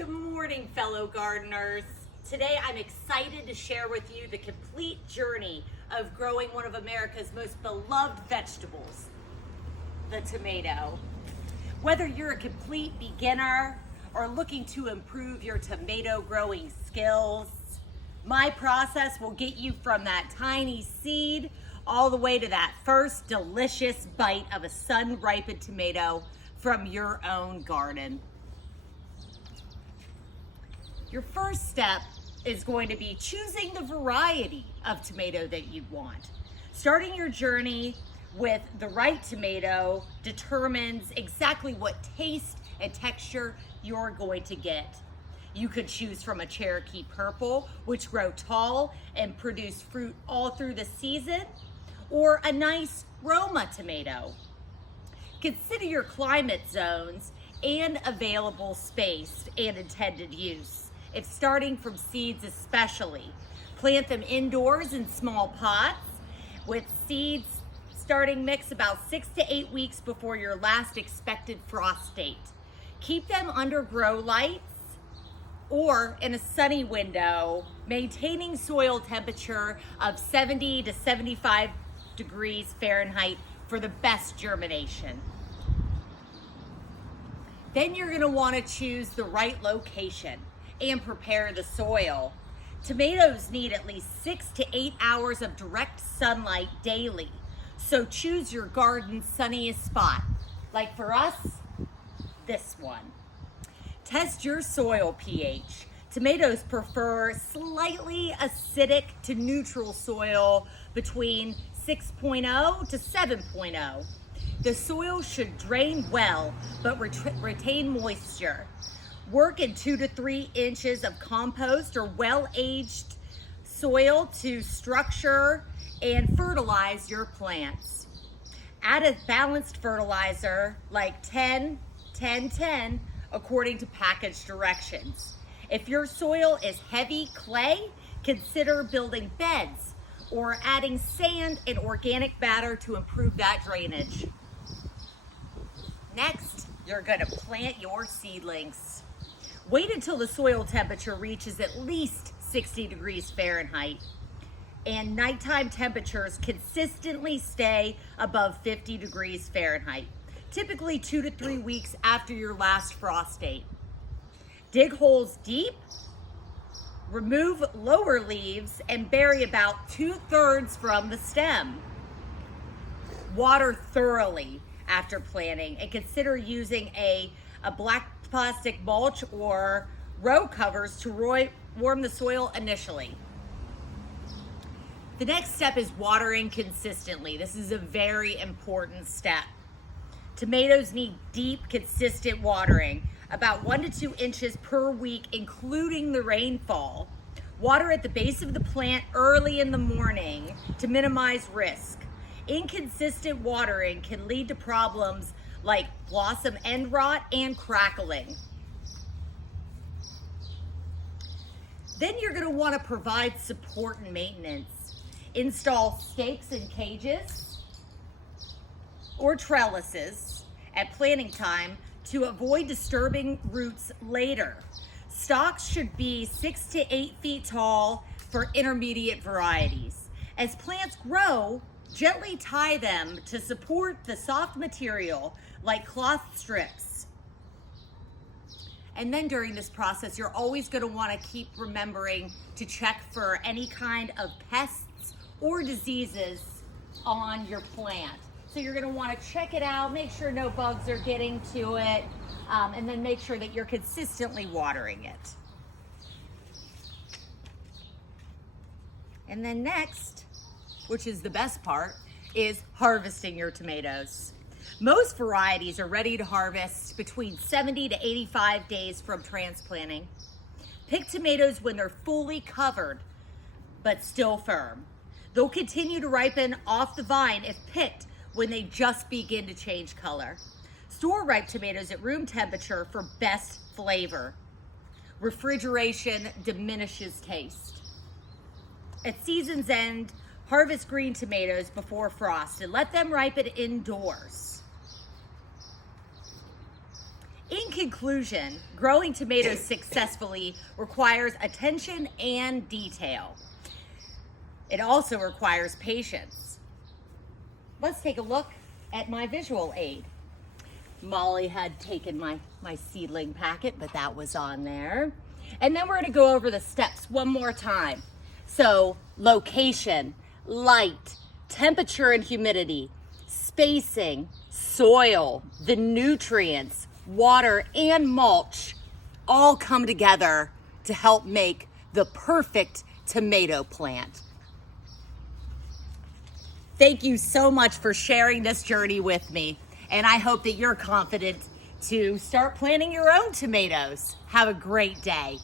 Good morning, fellow gardeners. Today I'm excited to share with you the complete journey of growing one of America's most beloved vegetables, the tomato. Whether you're a complete beginner or looking to improve your tomato growing skills, my process will get you from that tiny seed all the way to that first delicious bite of a sun-ripened tomato from your own garden. Your first step is going to be choosing the variety of tomato that you want. Starting your journey with the right tomato determines exactly what taste and texture you're going to get. You could choose from a Cherokee Purple, which grow tall and produce fruit all through the season, or a nice Roma tomato. Consider your climate zones and available space and intended use. If starting from seeds especially, plant them indoors in small pots with seeds starting mix about 6 to 8 weeks before your last expected frost date. Keep them under grow lights or in a sunny window, maintaining soil temperature of 70 to 75 degrees Fahrenheit for the best germination. Then you're going to want to choose the right location and prepare the soil. Tomatoes need at least 6 to 8 hours of direct sunlight daily. So choose your garden's sunniest spot. Like for us, this one. Test your soil pH. Tomatoes prefer slightly acidic to neutral soil between 6.0 to 7.0. The soil should drain well, but retain moisture. Work in 2 to 3 inches of compost or well-aged soil to structure and fertilize your plants. Add a balanced fertilizer like 10-10-10 according to package directions. If your soil is heavy clay, consider building beds or adding sand and organic matter to improve that drainage. Next, you're going to plant your seedlings. Wait until the soil temperature reaches at least 60 degrees Fahrenheit and nighttime temperatures consistently stay above 50 degrees Fahrenheit, typically 2 to 3 weeks after your last frost date. Dig holes deep, remove lower leaves, and bury about 2/3 from the stem. Water thoroughly after planting and consider using a black plastic mulch or row covers to warm the soil initially. The next step is watering consistently. This is a very important step. Tomatoes need deep, consistent watering, about 1 to 2 inches per week, including the rainfall. Water at the base of the plant early in the morning to minimize risk. Inconsistent watering can lead to problems like blossom end rot and crackling. Then you're going to want to provide support and maintenance. Install stakes and cages or trellises at planting time to avoid disturbing roots later. Stalks should be 6 to 8 feet tall for intermediate varieties. As plants grow, gently tie them to support the soft material like cloth strips. And then during this process, you're always going to want to keep remembering to check for any kind of pests or diseases on your plant. So you're going to want to check it out, make sure no bugs are getting to it, and then make sure that you're consistently watering it. And then next, which is the best part, is harvesting your tomatoes. Most varieties are ready to harvest between 70 to 85 days from transplanting. Pick tomatoes when they're fully covered, but still firm. They'll continue to ripen off the vine if picked when they just begin to change color. Store ripe tomatoes at room temperature for best flavor. Refrigeration diminishes taste. At season's end, harvest green tomatoes before frost and let them ripen indoors. In In conclusion, growing tomatoes successfully requires attention and detail. It also requires patience. Let's take a look at my visual aid. Molly had taken my seedling packet, but that was on there. And then we're gonna go over the steps one more time. So location, light, temperature and humidity, spacing, soil, the nutrients, water, and mulch all come together to help make the perfect tomato plant. Thank you so much for sharing this journey with me, and I hope that you're confident to start planting your own tomatoes. Have a great day.